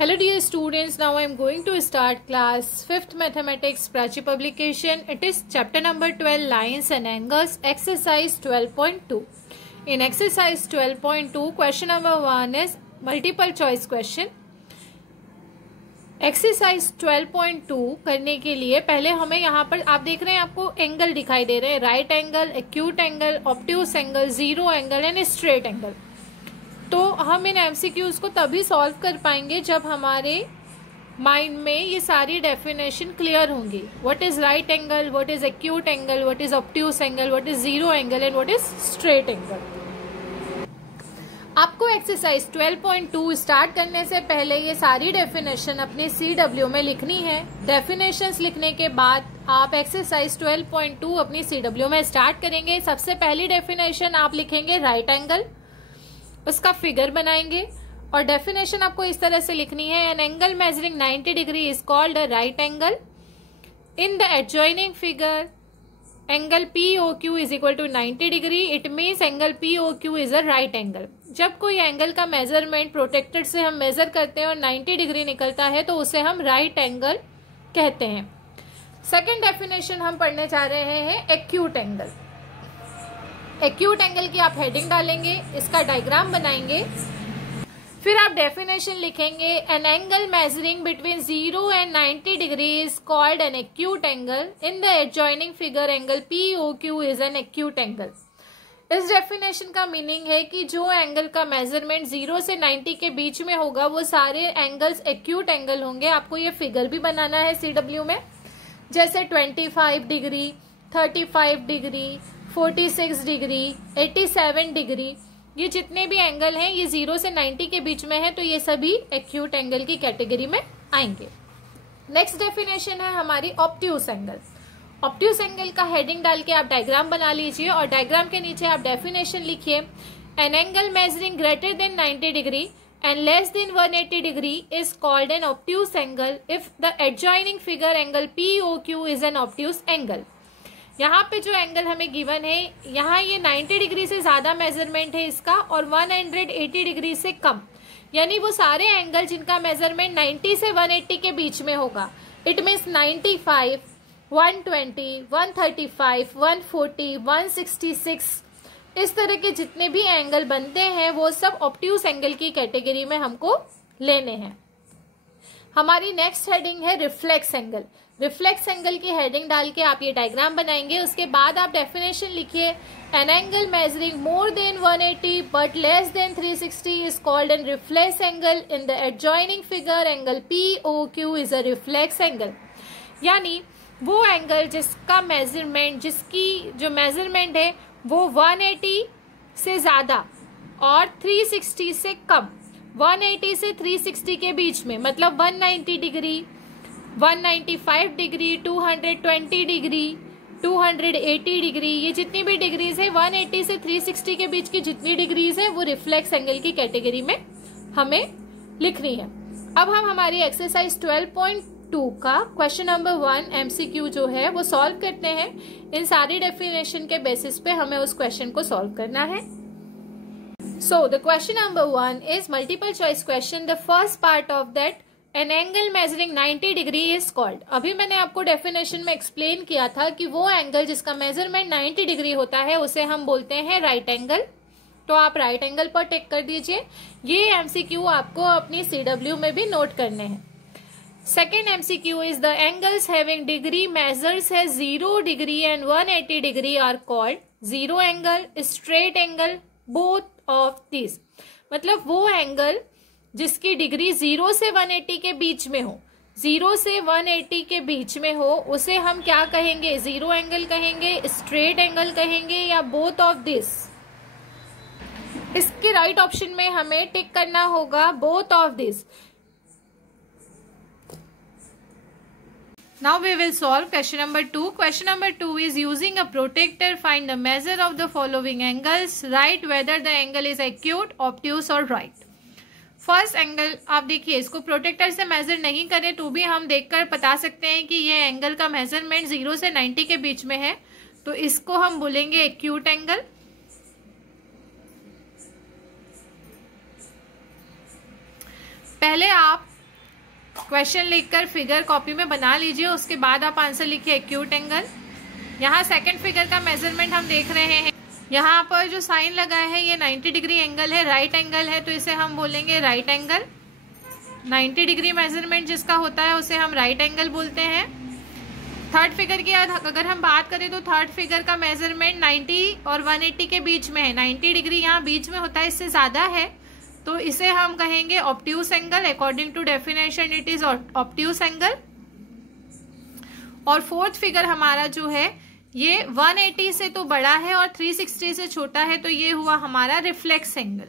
Hello dear students, now I am going to start class 5th mathematics Prachi publication. It is chapter number 12 lines and angles, exercise 12.2. In exercise 12.2 question number 1 is multiple choice question. Exercise 12.2 करने के लिए पहले हमें यहाँ पर आप देख रहे हैं आपको एंगल दिखाई दे रहे हैं, right angle, acute angle, obtuse angle, zero angle and straight angle. तो हम इन एमसीक्यूज को तभी सॉल्व कर पाएंगे जब हमारे माइंड में ये सारी डेफिनेशन क्लियर होंगी. What is right angle, what is acute angle, what is obtuse angle, what is zero angle and what is straight angle. आपको एक्सरसाइज 12.2 स्टार्ट करने से पहले ये सारी डेफिनेशन अपने CW में लिखनी है. डेफिनेशंस लिखने के बाद आप एक्सरसाइज 12.2 अपनी CW में स्टार्ट करेंगे. सबसे पहली डेफिनेशन आप लिखेंगे राइट एंगल, उसका फिगर बनाएंगे और डेफिनेशन आपको इस तरह से लिखनी है. An angle measuring 90 degree is called a right angle. In the adjoining figure angle POQ is equal to 90 degree. It means angle POQ is a right angle. जब कोई एंगल का मेजरमेंट प्रोटेक्टर से हम मेजर करते हैं और 90 degree निकलता है तो उसे हम राइट एंगल कहते हैं. सेकेंड डेफिनेशन हम पढ़ने जा रहे हैं एक्यूट एंगल. एक्यूट एंगल की आप हेडिंग डालेंगे, इसका डायग्राम बनाएंगे, फिर आप डेफिनेशन लिखेंगे. N angle measuring between 0 and 90 degree is called an acute angle. In the adjoining figure angle POQ is an acute angle. इस डेफिनेशन का मीनिंग है कि जो एंगल का मेजरमेंट 0 से 90 के बीच में होगा वो सारे एंगल्स एक्यूट एंगल होंगे. आपको ये फिगर भी बनाना है CW में, जैसे 25 डिग्री, 35 डिग्री, 46 डिग्री, 87 डिग्री. ये जितने भी एंगल हैं ये 0 से 90 के बीच में है तो ये सभी एक्यूट एंगल की कैटेगरी में आएंगे. नेक्स्ट डेफिनेशन है हमारी ऑब्ट्यूस एंगल. ऑब्ट्यूस एंगल का हेडिंग डाल के आप डायग्राम बना लीजिए और डायग्राम के नीचे आप डेफिनेशन लिखिए. N angle measuring greater than 90 degree and less than 180 degree is called an obtuse angle if the adjoining figure angle POQ is an obtuse angle. यहाँ पे जो एंगल हमें गिवन है, यहाँ ये 90 डिग्री से ज्यादा मेजरमेंट है इसका और 180 डिग्री से कम, यानी वो सारे एंगल जिनका मेजरमेंट 90 से 180 के बीच में होगा. इट मीन्स 95, 120, 135, 140, 166 इस तरह के जितने भी एंगल बनते हैं वो सब ऑब्ट्यूस एंगल की कैटेगरी में हमको लेने हैं. हमारी नेक्स्ट हेडिंग है रिफ्लेक्स एंगल. रिफ्लेक्स एंगल की हेडिंग डाल के आप ये डायग्राम बनाएंगे. उसके बाद आप डेफिनेशन लिखिए. N angle measuring more then 180 but less then 360 is called an reflex angle. In the adjoining figure angle POQ is a reflex angle. यानी वो एंगल जिसका मेजरमेंट, जिसकी जो मेजरमेंट है वो 180 से ज्यादा और 360 से कम, 180 से 360 के बीच में, मतलब 190 डिग्री, 195 डिग्री, 220 डिग्री, 280 डिग्री, ये जितनी भी डिग्रीज है 180 से 360 के बीच की जितनी डिग्रीज है वो रिफ्लेक्स एंगल की कैटेगरी में हमें लिखनी है. अब हम हमारी एक्सरसाइज 12.2 का क्वेश्चन नंबर 1 MCQ जो है वो सॉल्व करते हैं. इन सारी डेफिनेशन के बेसिस पे हमें उस क्वेश्चन को सॉल्व करना है. So the question number 1 is multiple choice question. The first part of that, an angle measuring 90 degree is called. अभी मैंने आपको डेफिनेशन में एक्सप्लेन किया था कि वो एंगल जिसका मेजरमेंट 90 डिग्री होता है उसे हम बोलते हैं राइट एंगल. तो आप राइट एंगल पर टिक कर दीजिए. ये MCQ आपको अपनी CW में भी नोट करने हैं. Second MCQ is the angles having degree measures as 0 degree and 180 degree are called zero angle, straight angle, both of this. मतलब वो एंगल जिसकी डिग्री 0 से 180 के बीच में हो, 0 से 180 के बीच में हो, उसे हम क्या कहेंगे? जीरो एंगल कहेंगे, स्ट्रेट एंगल कहेंगे या बोथ ऑफ दिस. इसके राइट ऑप्शन में हमें टिक करना होगा both of this. Now we will solve question number 2. Question number 2 is using a protector find the measure of the following angles. Write whether the angle is acute, obtuse or right. First angle आप देखिए, इसको protector से major नहीं करें तो भी हम देखकर बता सकते हैं कि ये एंगल का मेजरमेंट 0 से 90 के बीच में है, तो इसको हम बोलेंगे एक्यूट एंगल. पहले आप क्वेश्चन लिखकर फिगर कॉपी में बना लीजिए, उसके बाद आप आंसर लिखिए एक्यूट एंगल। यहाँ सेकंड फिगर का मेजरमेंट हम देख रहे हैं। यहाँ पर जो साइन लगा है ये 90 डिग्री एंगल है, राइट एंगल है, तो इसे हम बोलेंगे राइट एंगल। 90 डिग्री मेजरमेंट जिसका होता है उसे हम राइट एंगल बोलते हैं। थर्ड फिगर की अगर हम बात करें तो थर्ड फिगर का मेजरमेंट 90 और 180 के बीच में है। 90 डिग्री यहाँ बीच में होता है, इससे ज्यादा है, तो इसे हम कहेंगे obtuse angle. According to definition it is obtuse angle. और फोर्थ फिगर हमारा जो है ये 180 से तो बड़ा है और 360 से छोटा है, तो ये हुआ हमारा रिफ्लेक्स एंगल।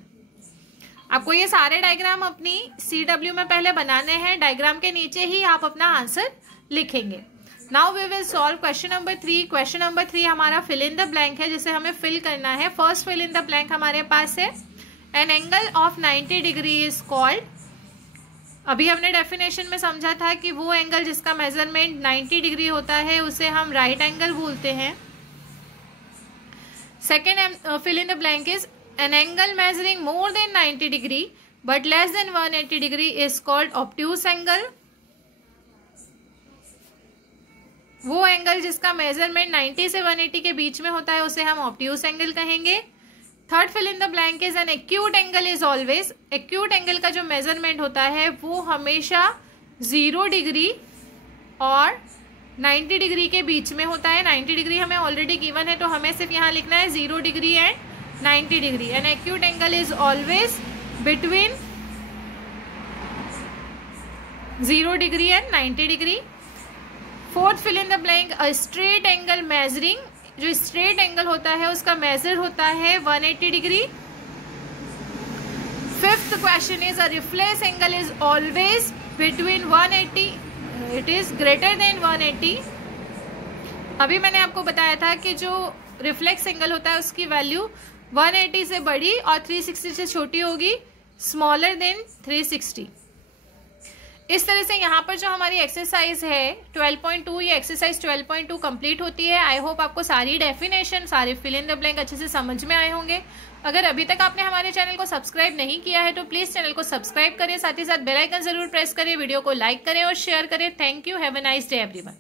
आपको ये सारे डायग्राम अपनी CW में पहले बनाने हैं, डायग्राम के नीचे ही आप अपना आंसर लिखेंगे। Now we will solve question number 3। Question number 3 हमारा फिल इन द ब्लैंक है, जिसे हमें फिल करना है। First fill in the blank हमारे पास है an angle of 90 degree is called. अभी हमने डेफिनेशन में समझा था कि वो एंगल जिसका मेजरमेंट 90 डिग्री होता है उसे हम राइट एंगल बोलते हैं। Second fill in the blank is an angle measuring more than 90 degree but less than 180 degree is called obtuse angle. वो एंगल जिसका मेजरमेंट 90 से 180 के बीच में होता है उसे हम ऑब्ट्यूस एंगल कहेंगे। Third fill in the blank is an acute angle is always. Acute angle का जो मेजरमेंट होता है वो हमेशा 0 डिग्री और 90 डिग्री के बीच में होता है। 90 डिग्री हमें ऑलरेडी गिवन है, तो हमें सिर्फ यहाँ लिखना है 0 degree and 90 degree. An acute angle is always between 0 degree and 90 degree. Fourth fill in the blank a straight angle measuring. जो स्ट्रेट एंगल होता है उसका मेजर होता है 180 degree. Fifth question is a reflex angle is always between 180, it is greater than 180। अभी मैंने आपको बताया था कि जो रिफ्लेक्स एंगल होता है उसकी वैल्यू 180 से बड़ी और 360 से छोटी होगी, स्मॉलर देन 360। इस तरह से यहाँ पर जो हमारी एक्सरसाइज है 12.2, ये एक्सरसाइज 12.2 कंप्लीट होती है। आई होप आपको सारी डेफिनेशन, सारे फिल इन द ब्लैंक अच्छे से समझ में आए होंगे। अगर अभी तक आपने हमारे चैनल को सब्सक्राइब नहीं किया है तो प्लीज चैनल को सब्सक्राइब करें, साथ ही साथ बेल आइकन जरूर प्रेस करें, वीडियो को लाइक करें और शेयर करें। Thank you, have a nice day everyone.